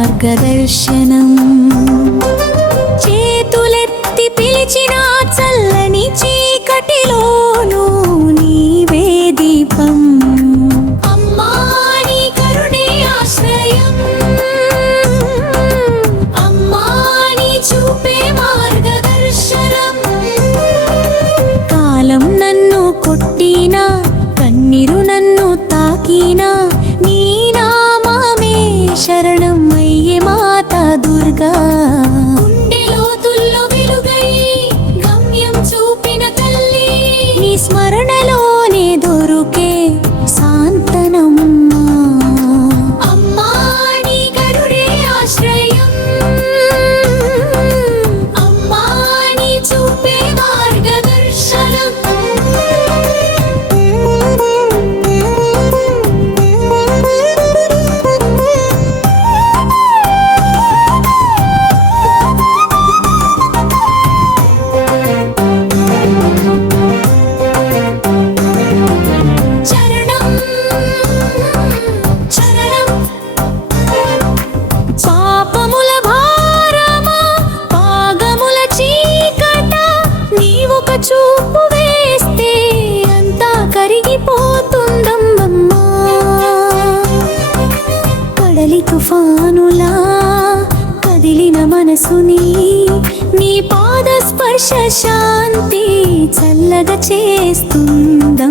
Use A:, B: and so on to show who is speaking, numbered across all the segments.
A: మార్గదర్శనం. చేతులెత్తి పిలిచిన చల్లని చీకటిలో వెలుగుగా స్మరణలోనే దొరుకే తుఫానులా కదిలిన మనసుని నీ పాద స్పర్శ శాంతి చల్లగా చేస్తుందమ్మా.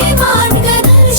A: Benim arkadaş